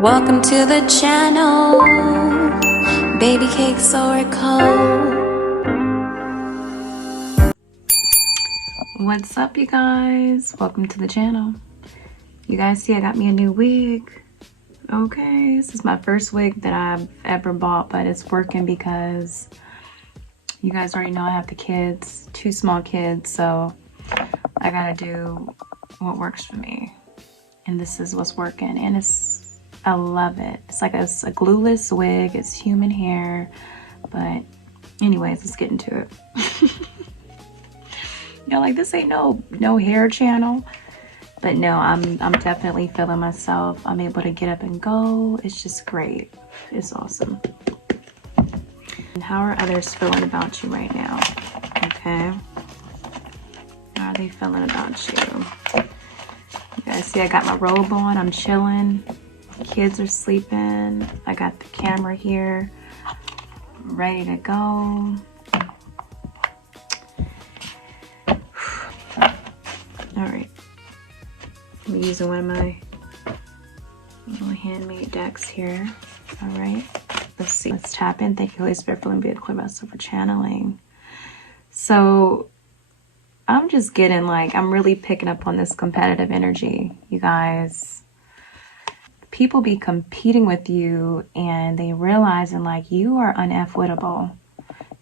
Welcome to the channel, BabycakesOracle. What's up, you guys? Welcome to the channel. You guys see I got me a new wig. Okay, this is my first wig that I've ever bought, but it's working because you guys already know I have the kids, 2 small kids, so I gotta do what works for me. And this is what's working, and I love it. It's like a glueless wig. It's human hair, but anyways, let's get into it. You know, like, this ain't no hair channel, but no, I'm definitely feeling myself. I'm able to get up and go. It's just great. It's awesome. And how are others feeling about you right now? Okay, how are they feeling about you? You guys see I got my robe on. I'm chilling. Kids are sleeping. I got the camera here ready to go. All right, I'm using one of my little handmade decks here. All right, let's see. Let's tap in. Thank you, Holy Spirit, for letting me be able to clear myself for channeling. So I'm just getting, like, I'm really picking up on this competitive energy, you guys. People be competing with you and they realizing, like, you are uneffable.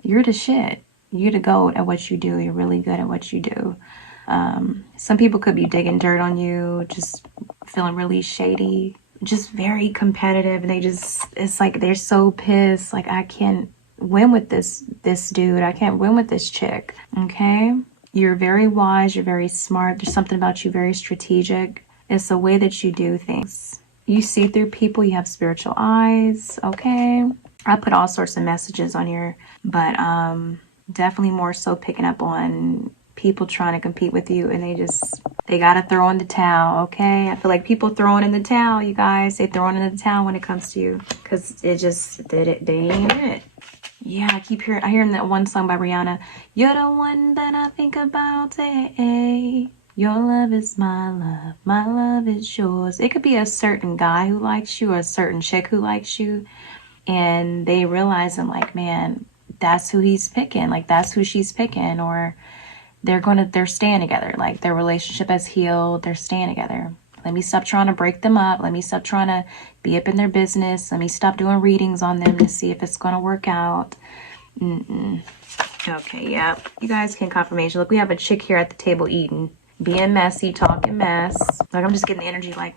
You're the shit. You're the GOAT at what you do. You're really good at what you do. Some people could be digging dirt on you, just feeling really shady, just very competitive, and it's like they're so pissed, like, I can't win with this dude. I can't win with this chick. Okay? You're very wise. You're very smart. There's something about you very strategic. It's the way that you do things. You see through people. You have spiritual eyes. Okay, I put all sorts of messages on here, but definitely more so picking up on people trying to compete with you, and they gotta throw in the towel. Okay, I feel like people throwing in the towel, you guys. They throwing in the towel when it comes to you, because they ain't it. Yeah, I hearing that one song by Rihanna. You're the one that I think about, hey. Your love is my love is yours. It could be a certain guy who likes you or a certain chick who likes you, and they realizing, like, man, that's who he's picking, like, that's who she's picking, or they're staying together. Like, their relationship has healed, they're staying together. Let me stop trying to break them up. Let me stop trying to be up in their business. Let me stop doing readings on them to see if it's gonna work out. Okay, yeah, you guys can confirmation. Look, we have a chick here at the table eating, being messy, talking mess. Like, I'm just getting the energy, like,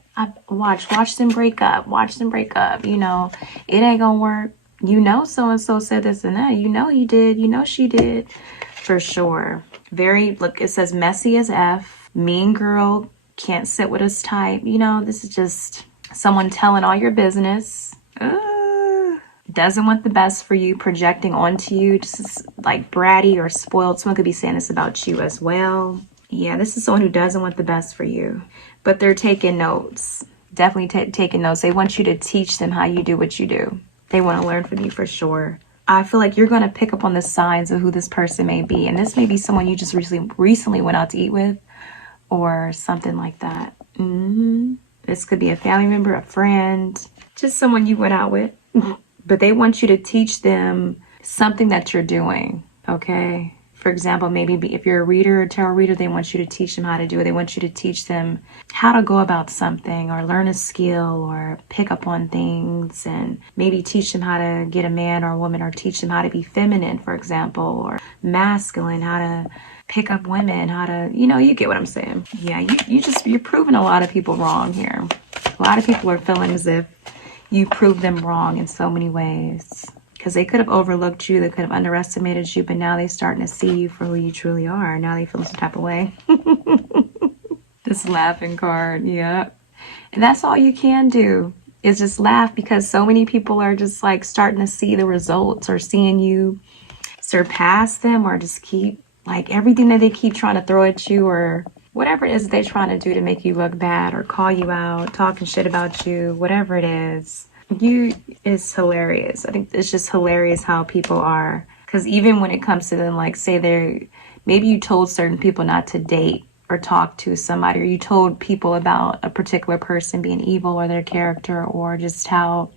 watch them break up. Watch them break up. You know, it ain't gonna work. You know, so-and-so said this and that. You know he did. You know she did. For sure. Look, it says messy as F. Mean girl. Can't sit with us type. You know, this is just someone telling all your business. Doesn't want the best for you. Projecting onto you. Just like bratty or spoiled. Someone could be saying this about you as well. Yeah, this is someone who doesn't want the best for you, but they're taking notes. Definitely taking notes. They want you to teach them how you do what you do. They want to learn from you for sure. I feel like you're going to pick up on the signs of who this person may be. And this may be someone you just recently went out to eat with or something like that. This could be a family member, a friend, just someone you went out with. But they want you to teach them something that you're doing, okay? For example, maybe if you're a reader or tarot reader, they want you to teach them how to do it. They want you to teach them how to go about something or learn a skill or pick up on things, and maybe teach them how to get a man or a woman, or teach them how to be feminine, for example, or masculine, how to pick up women, how to, you know, you get what I'm saying. Yeah, you're proving a lot of people wrong here. A lot of people are feeling as if you proved them wrong in so many ways. Because they could have overlooked you, they could have underestimated you, but now they're starting to see you for who you truly are. Now they feel some type of way. This laughing card, yeah. And that's all you can do, is just laugh, because so many people are just, like, starting to see the results, or seeing you surpass them, or just keep, like, everything that they keep trying to throw at you, or whatever it is they're trying to do to make you look bad, or call you out, talking shit about you, whatever it is. It's hilarious. I think it's just hilarious how people are, because even when it comes to them, like, say maybe you told certain people not to date or talked to somebody, or you told people about a particular person being evil or their character, or just how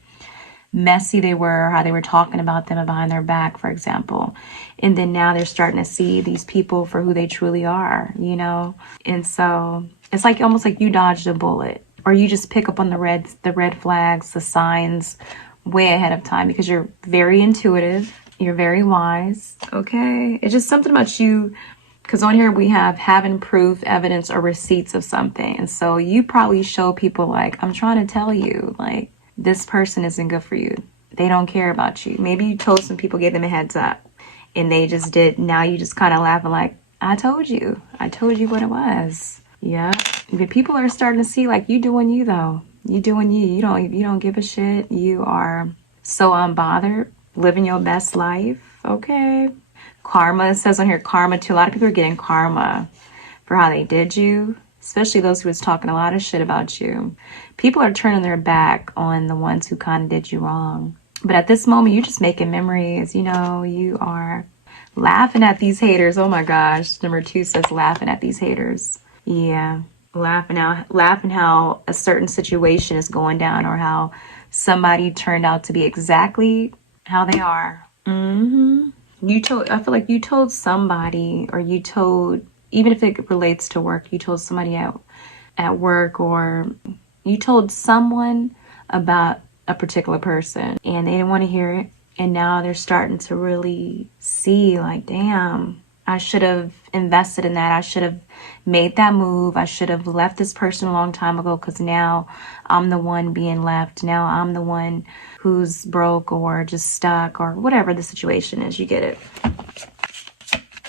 messy they were, or how they were talking about them behind their back, for example. And then now they're starting to see these people for who they truly are, you know? And so it's like almost like you dodged a bullet, or you just pick up on the red flags, the signs way ahead of time, because you're very intuitive, you're very wise. Okay, it's just something about you, because on here we have having proof, evidence, or receipts of something. And so you probably show people like, I'm trying to tell you, like, this person isn't good for you. They don't care about you. Maybe you told some people, gave them a heads up, and they just did. Now you just kind of laughing like, I told you what it was. Yeah, but people are starting to see, like, you doing you though. You doing you. You don't give a shit. You are so unbothered, living your best life. Okay. Karma, it says on here, karma too. A lot of people are getting karma for how they did you, especially those who was talking a lot of shit about you. People are turning their back on the ones who kind of did you wrong. But at this moment, you're just making memories. You know, you are laughing at these haters. Oh my gosh. Number 2 says laughing at these haters. Yeah. Laughing how a certain situation is going down, or how somebody turned out to be exactly how they are. I feel like you told somebody, or you told, even if it relates to work, you told somebody at work, or you told someone about a particular person and they didn't want to hear it. And now they're starting to really see, like, damn, I should have invested in that. I should have made that move. I should have left this person a long time ago, because now I'm the one being left. Now I'm the one who's broke or just stuck, or whatever the situation is. You get it?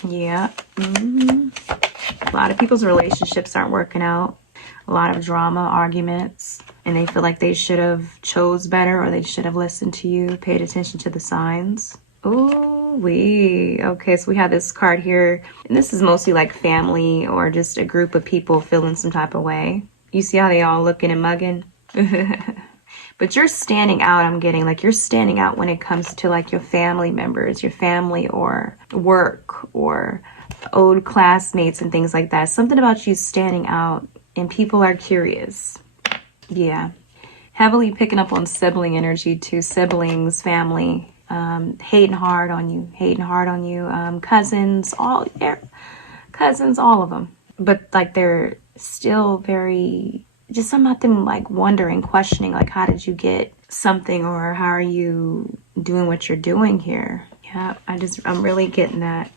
Yeah. A lot of people's relationships aren't working out. A lot of drama, arguments, and they feel like they should have chose better, or they should have listened to you, paid attention to the signs. Okay, so we have this card here, and this is mostly like family or just a group of people feeling some type of way. You see how they all looking and mugging? But you're standing out. I'm getting like you're standing out when it comes to like your family members, your family, or work, or old classmates and things like that. Something about you standing out, and people are curious. Yeah. Heavily picking up on sibling energy too. Siblings, family, hating hard on you, cousins, cousins, all of them. But like they're still very, just some of them like wondering, questioning, like, how did you get something, or how are you doing what you're doing here? Yeah, I'm really getting that.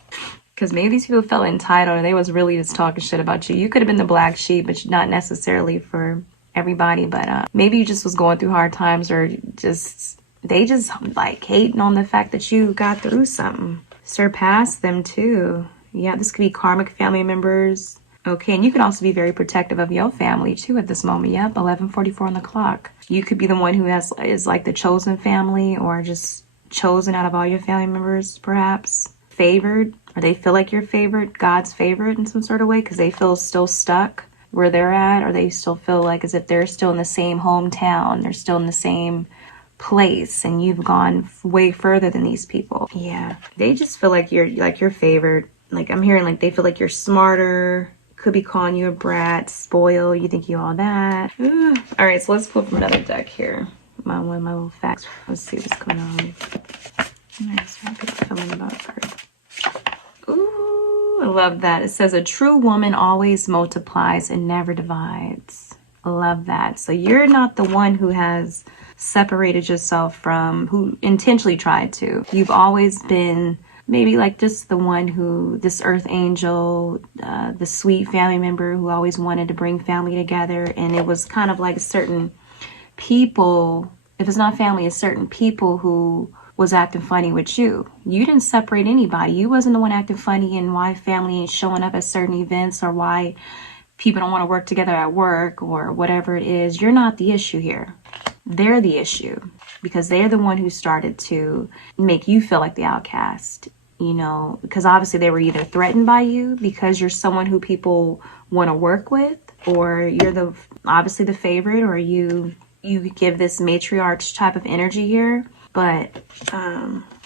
Because maybe these people felt entitled, or they was really just talking shit about you. You could have been the black sheep, but not necessarily for everybody. But maybe you just was going through hard times, or they just like hating on the fact that you got through something. Surpass them too. Yeah, this could be karmic family members. Okay, and you can also be very protective of your family too at this moment. Yep, 11:44 on the clock. You could be the one who is like the chosen family, or just chosen out of all your family members, perhaps. Favored, or they feel like you're favored, God's favorite in some sort of way, because they feel still stuck where they're at, or they still feel like as if they're still in the same hometown, they're still in the same place, and you've gone way further than these people. Yeah, they just feel like you're favored. Like I'm hearing like they feel like you're smarter, could be calling you a brat, spoil, you think you all that. All right, so let's pull from another deck here. My little facts. Let's see what's going on. Nice, feeling about first. Ooh, I love that. It says a true woman always multiplies and never divides. I love that. So you're not the one who has separated yourself from, who intentionally tried to. You've always been maybe like just the one who, this earth angel, the sweet family member who always wanted to bring family together. And it was kind of like certain people, if it's not family, it's certain people who was acting funny with you. You didn't separate anybody. You wasn't the one acting funny, and why family ain't showing up at certain events, or why people don't want to work together at work, or whatever it is. You're not the issue here. They're the issue, because they're the one who started to make you feel like the outcast, you know, because obviously they were either threatened by you because you're someone who people want to work with, or you're obviously the favorite, or you give this matriarch type of energy here. But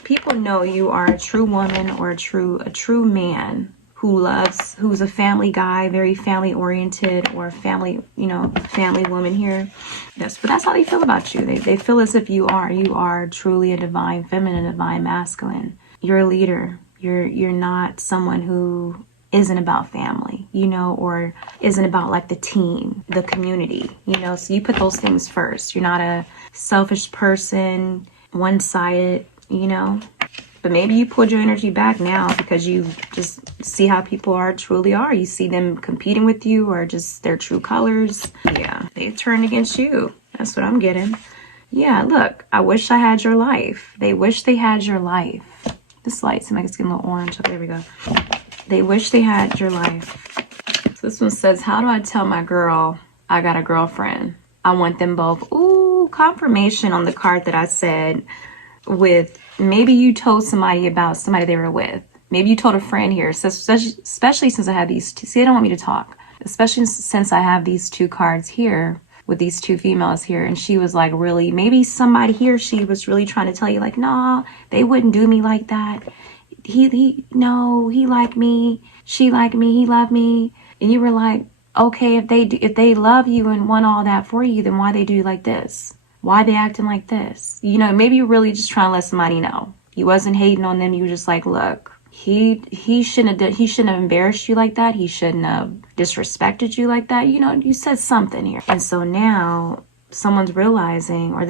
people know you are a true woman, or a true man who's a family guy, very family oriented, or family, family woman here. Yes, but that's how they feel about you. They feel as if you are truly a divine feminine, a divine masculine. You're a leader. You're not someone who isn't about family, or isn't about like the team, the community, so you put those things first. You're not a selfish person, one-sided, but maybe you pulled your energy back now because you just see how people truly are. You see them competing with you, or just their true colors. Yeah, they turned against you. That's what I'm getting. Yeah, look, I wish I had your life. They wish they had your life. This light seems like it's getting a little orange. Oh, there we go. They wish they had your life. So this one says, how do I tell my girl I got a girlfriend? I want them both. Ooh, confirmation on the card that I said with maybe you told somebody about somebody they were with. Maybe you told a friend here, especially since I have these two. See, they don't want me to talk. Especially since I have these two cards here with these two females here. And she was like, really, maybe somebody here, she was really trying to tell you like, nah, they wouldn't do me like that. No, he liked me, she liked me, he loved me. And you were like, okay, if they love you and want all that for you, then why they do you like this? Why they acting like this? Maybe you're really just trying to let somebody know. You wasn't hating on them. You were just like, look, he shouldn't have embarrassed you like that. He shouldn't have disrespected you like that. You said something here. And so now someone's realizing, or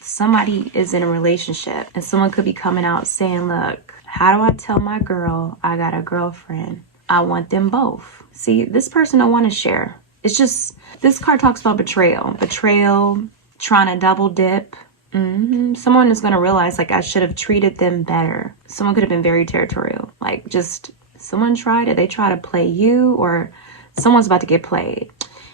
somebody is in a relationship, and someone could be coming out saying, look, how do I tell my girl I got a girlfriend? I want them both. See, this person don't want to share. It's just, this card talks about betrayal, trying to double dip. Someone is going to realize, like, I should have treated them better. Someone could have been very territorial. Like, just someone tried it. They try to play you, or someone's about to get played.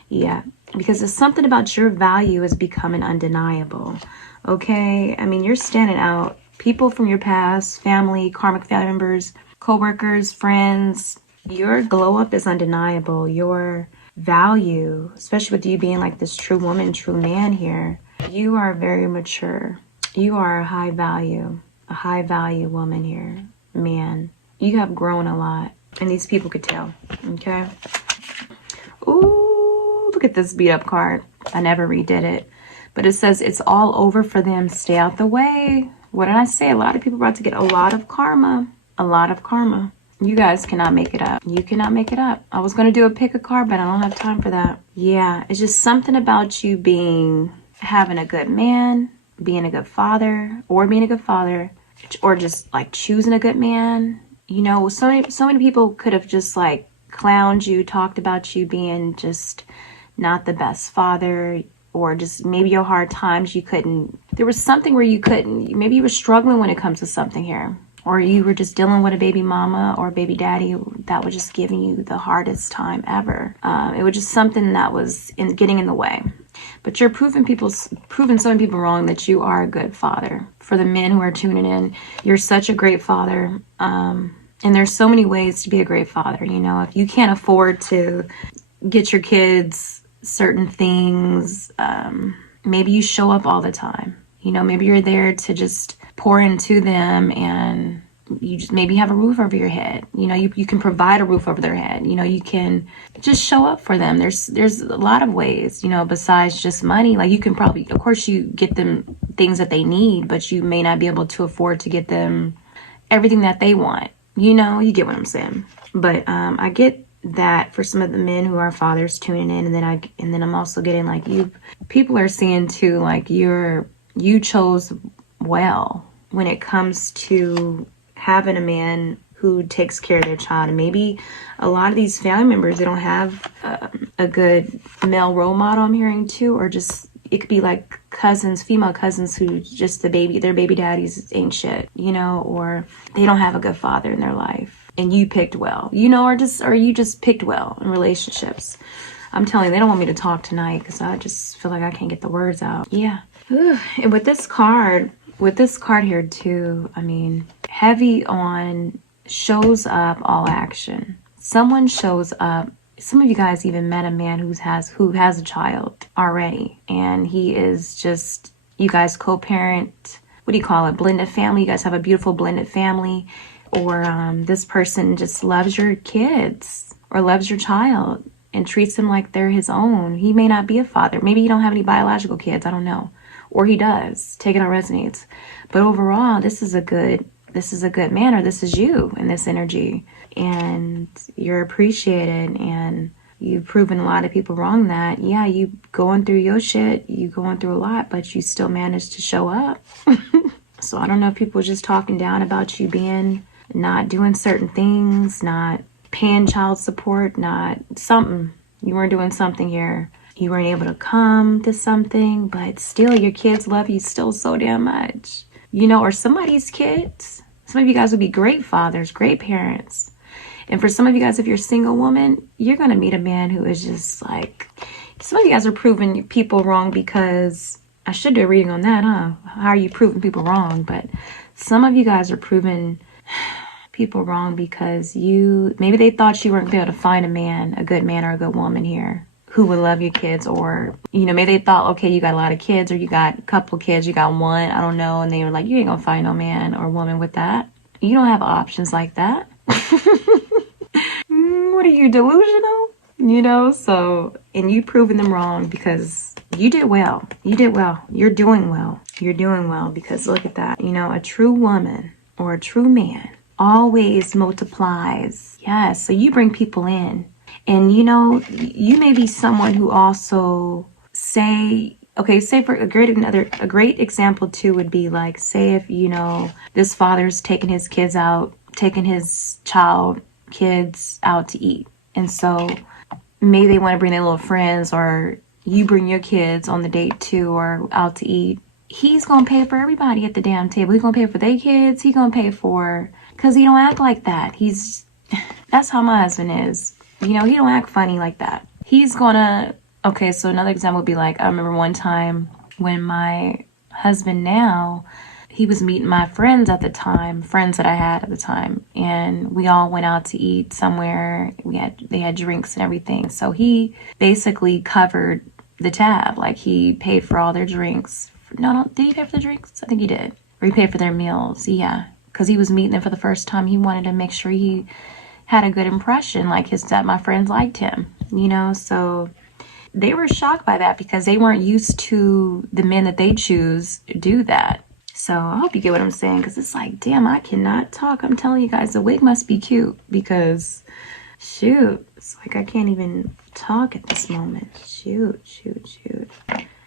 Yeah, because there's something about your value is becoming undeniable. Okay, I mean, you're standing out. People from your past, family, karmic family members, co-workers, friends, your glow up is undeniable. Your value, especially with you being like this true woman, true man here, you are very mature. You are a high value woman here, man. You have grown a lot, and these people could tell. Okay. Ooh, look at this beat up card. I never redid it, but it says it's all over for them. Stay out the way. What did I say? A lot of people are about to get a lot of karma. A lot of karma. You guys cannot make it up. You cannot make it up. I was going to do a pick a card, but I don't have time for that. Yeah, it's just something about you having a good man, being a good father, or just like choosing a good man. So many people could have just like clowned you, talked about you being just not the best father, or just maybe your hard times, there was something where you couldn't, maybe you were struggling when it comes to something here. Or you were just dealing with a baby mama or baby daddy that was just giving you the hardest time ever. It was just something that was getting in the way. But you're proving so many people wrong that you are a good father. For the men who are tuning in, you're such a great father. And there's so many ways to be a great father. If you can't afford to get your kids certain things, maybe you show up all the time. Maybe you're there to just pour into them, and you just maybe have a roof over your head. You can provide a roof over their head. You can just show up for them. There's a lot of ways, besides just money. Like, you can probably, of course, you get them things that they need, but you may not be able to afford to get them everything that they want. You get what I'm saying. But I get that for some of the men who are fathers tuning in, and then I'm also getting like people are seeing too, like you chose well when it comes to having a man who takes care of their child. And maybe a lot of these family members, they don't have a good male role model, I'm hearing too, or just it could be like cousins, female cousins who just their baby daddies ain't shit, or they don't have a good father in their life. And you picked well, or you just picked well in relationships. I'm telling you, they don't want me to talk tonight because I just feel like I can't get the words out. Yeah. And with this card here too, I mean, heavy on shows up, all action. Someone shows up. Some of you guys even met a man who has a child already, and he is just, you guys co-parent, what do you call it, blended family. You guys have a beautiful blended family, or this person just loves your kids or loves your child and treats them like they're his own. He may not be a father. Maybe he don't have any biological kids. I don't know. Or he does. Take it on resonates. But overall, this is a good man, or this is you in this energy. And you're appreciated, and you've proven a lot of people wrong that, yeah, you going through your shit, you going through a lot, but you still managed to show up. So I don't know if people are just talking down about you being not doing certain things, not paying child support, not something. You weren't doing something here. You weren't able to come to something, but still your kids love you still so damn much. You know, or somebody's kids. Some of you guys would be great fathers, great parents. And for some of you guys, if you're a single woman, you're going to meet a man who is just like, some of you guys are proving people wrong because, I should do a reading on that, huh? How are you proving people wrong? But some of you guys are proving people wrong because maybe they thought you weren't going to be able to find a man, a good man or a good woman here who would love your kids, or, you know, maybe they thought, okay, you got a lot of kids, or you got a couple kids, you got one, I don't know, and they were like, you ain't gonna find no man or woman with that. You don't have options like that. What are you, delusional? You know, so, and you proving them wrong because you did well. You did well. You're doing well. You're doing well because look at that. You know, a true woman or a true man always multiplies. Yes, so you bring people in. And you know, you may be someone who also say for a great example too would be like, say if, you know, this father's taking his kids out, taking his kids out to eat. And so maybe they want to bring their little friends, or you bring your kids on the date too, or out to eat. He's going to pay for everybody at the damn table. He's going to pay for their kids. He's going to pay for, because he don't act like that. That's how my husband is. You know, he don't act funny like that. He's gonna, okay, so another example would be like, I remember one time when my husband now, he was meeting my friends at the time, friends that I had at the time, and we all went out to eat somewhere. They had drinks and everything. So he basically covered the tab. Like he paid for all their drinks. No, did he pay for the drinks? I think he did. Or he paid for their meals, yeah. Because he was meeting them for the first time. He wanted to make sure he had a good impression, like that my friends liked him, you know. So they were shocked by that because they weren't used to the men that they choose do that. So I hope you get what I'm saying, because it's like, damn, I cannot talk. I'm telling you guys, the wig must be cute because shoot, it's like I can't even talk at this moment. Shoot.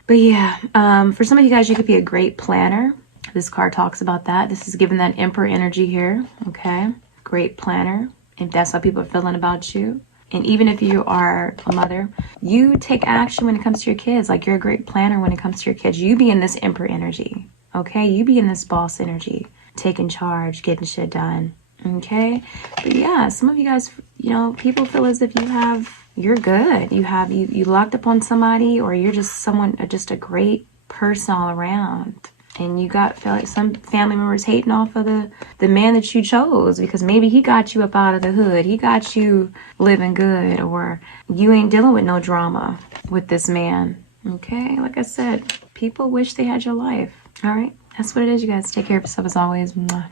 But yeah, for some of you guys, you could be a great planner. This card talks about that. This is giving that Emperor energy here. Okay, great planner. If that's how people are feeling about you. And even if you are a mother, you take action when it comes to your kids. Like you're a great planner when it comes to your kids. You be in this Emperor energy. Okay, you be in this boss energy. Taking charge, getting shit done. Okay, but yeah, some of you guys, you know, people feel as if you're good. You locked up on somebody, or you're just just a great person all around. And you feel like some family members hating off of the man that you chose because maybe he got you up out of the hood. He got you living good, or you ain't dealing with no drama with this man. Okay, like I said, people wish they had your life. All right, that's what it is, you guys. Take care of yourself as always. Mwah.